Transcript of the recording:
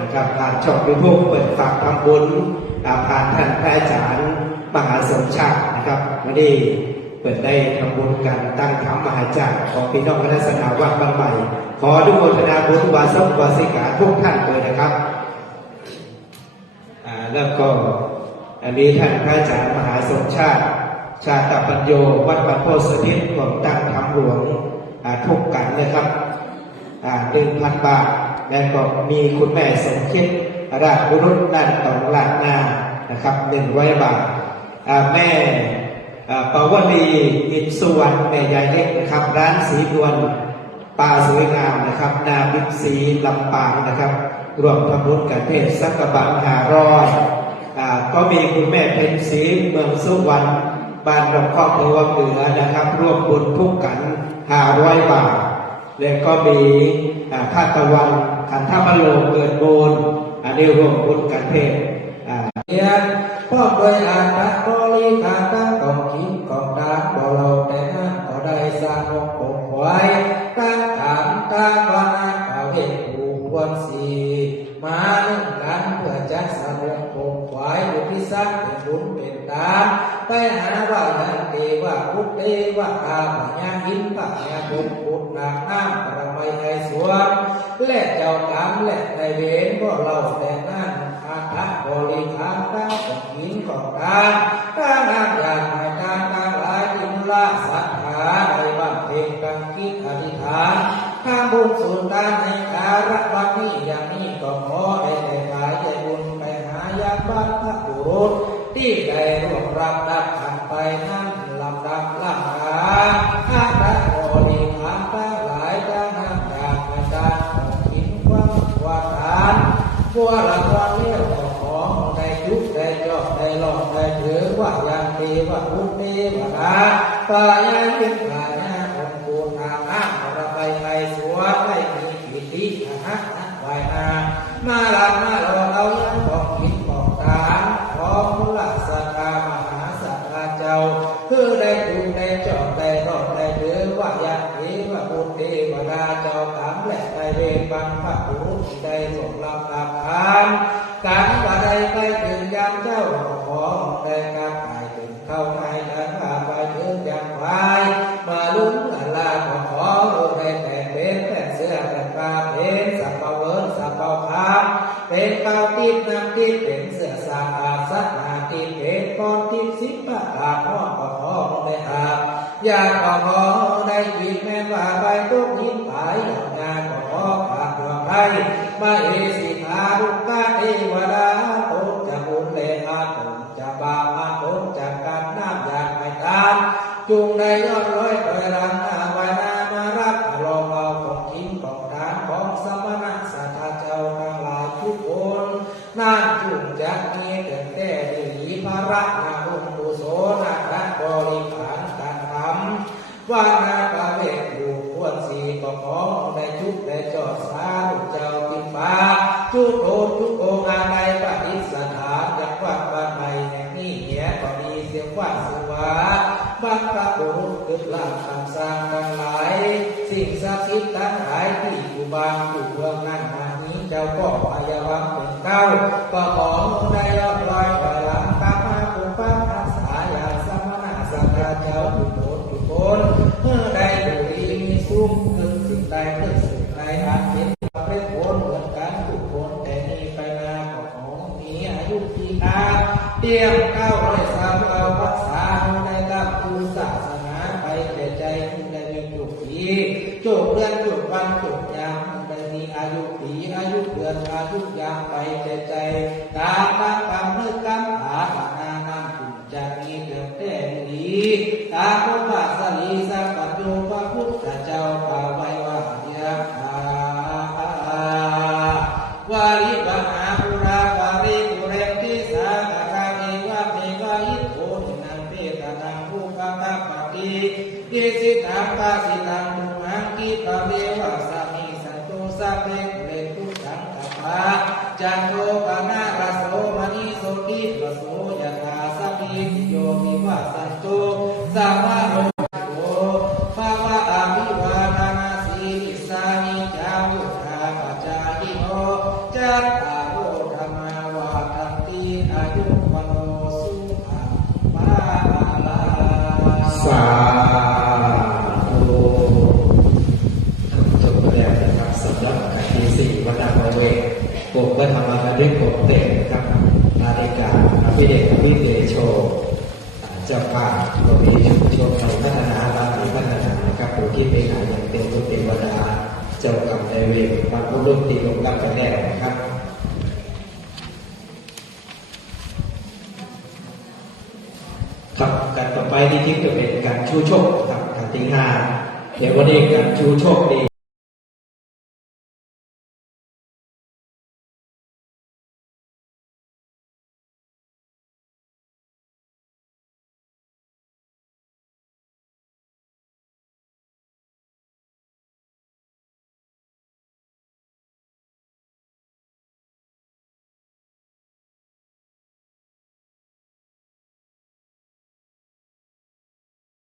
นะครับผ่านช่องยูทูบเปิดฝากทำบุญอาผ่านท่านพระอาจารย์มหาสมชาตินะครับวันนี้เปิดได้ทำบุญกันตั้งธรรมมหาจักรของพี่น้องคณะสนาวัดบางใหม่ ขออนุโมทนาบุญวาสกวาสิกาทุกท่านเลยนะครับอ่าแล้วก็อันนี้ท่านพระอาจารย์มหาสมชาติ ชาตปัญโยวัดบรรพสถิตของตั้งธรรมหลวงอ่าทุกกันนะครับหนึ่งพันบาท แล้วก็มีคุณแม่สมคิดราชบุรุษด้านตองลาดหน้านะครับหนึ่งร้อยบาทแม่อ่าปาวลีอินสุวรรณแม่ยายเล็กนะครับ ร้านสีดวนป่าสวยงามนะครับ นาบิ๊กซีลำปางนะครับ รวมทำบุญกับเทศสักกบังหารอยก็มีคุณแม่เพ็ญศรีเมืองสุวรรณบ้านดอกข้อเมืองเหนือนะครับ ร่วมบุญทุกกันหาร้อยบาท แล้วก็มีอ่าภาคตะวันขันธมโลเกิดโบนอันนี้รวมบุญกันเทศเรียพ่อโดยอาตะบริกาตั้งกองขิงกองดาบบ่เราแต่นั้นก็ได้สร้างองค์ปกไว้การถามการวานาภาเวทผู้ควรสีมาหนึ่งกันเพื่อจัดสร้างองค์ปกไว้บุพิสักเป็นบุญเป็นทา ได้หาว่ายันเกว่าพุทเทว่าอาปัญญาหินปัญญาบุญพุทนาน้ำปรมัยไทยสวนและเจ้ากรรมและในเวรก็เราแต่นั้นอาภัพบริขารตั้งของหินของการการงานอย่างในการกาหลายอินละสัทธาในบังเพลงกังคิดอธิษฐานข้ามบุญสุนทานในการะวันนี้อย่างนี้ก็ขอให้ได้ขายใจบุญไปหายาบ้านพระบุรุษที่ได้ร่วมรับ บัวละวันเลี้ยวของของในยุคได้ยอดได้หลอดได้ถือว่ายังตีว่าพุทธเทวดาปลายายินปลายาองค์ปูนาอ้างระบายไปสวดไม่มีกิตินะฮะไว้นามาลามาเราเรายังบอกหินบอกฐาของมุลสัตตามหาสัตตาเจ้าคือได้ดูได้จอดได้รอดได้ถือว่ายังตีว่าพุทธเทวดาละเจ้ากรรมและไป เวรบังพระบุรุษที่ได้หลงรับตามทานการว่าใดไปถึงยามเจ้าขอได้การไปถึงเข้าในกันว่าไปถึงอย่างไรมาลุ้นลาลาขอขอโลกได้แต่เป็นแต่เสื้อแต่ปลาเป็นสับเปะเวิร์สับเปะพาเป็นเกาติดน้ำติดเป็นเสื้อสาอาดสักนาติดเป็นก้อนติดสิบปะตาขอขอขอได้อาอยากขอขอได้ยินแม่ว่าไปทุกยิน ไทยมาเอสิทาลุกาเอวดาตจะบุญเลอาตกจะบาปอาตกจะการน้ำอยากไม่ตามจุงได้ยอดร้อยต่อยรังนาวานามารับลองเอาของทิ้งของทานของสมณะสัตเจ้าทั้งหลายทุกคนนั่นจุงจะมีแต่แต่ดีพระรักนาองค์กุโสนาคบริขารการทำ ว่านาปา เวทอยู่ควรสีก็ขอในชุกในจอดสาลูกเจ้าปินฟ้าจุกโอจุกโองานในปฏิสถานจังหวัดบ้านใหม่แห่งนี้เหียก็มีเสียงว่าสวาบังพระบุรุษคือลาคำสร้างทั้งหลาย สิ่งศักดิ์สิทธิ์ทั้งหลายที่อยู่บางอยู่เมืองนั้นมานี้เจ้าก็พยาวังเป็นเก้าก็ขอได้ยอด เตรียมเก้าร้อย กิริสิตังปาสิตังมุหังกิปะเววะสามีสันตุสัพเพเรตุสังกปะจันโทปนาลโสมณีโสติระโสยถาสัพพิโยมิวะสันโต กรมพระธรรมารริกรมเต็มครับนาฬิกาอภิเดชวิเดโชอ่าเจ้าภาพโรงเรียนชุมชนในพัฒนาบางมีพัฒนานะครับผู้ที่เป็นหาอย่างเป็นตุเทวดาเจ้ากรรมในายเวรบรรพบุรุษที่ลงรับกันแล้วนะครับครับการต่อไปที่ทิ้งจะเป็นการชูโชคครับการที่ห้าเดี๋ยววันนี้การชูโชคดี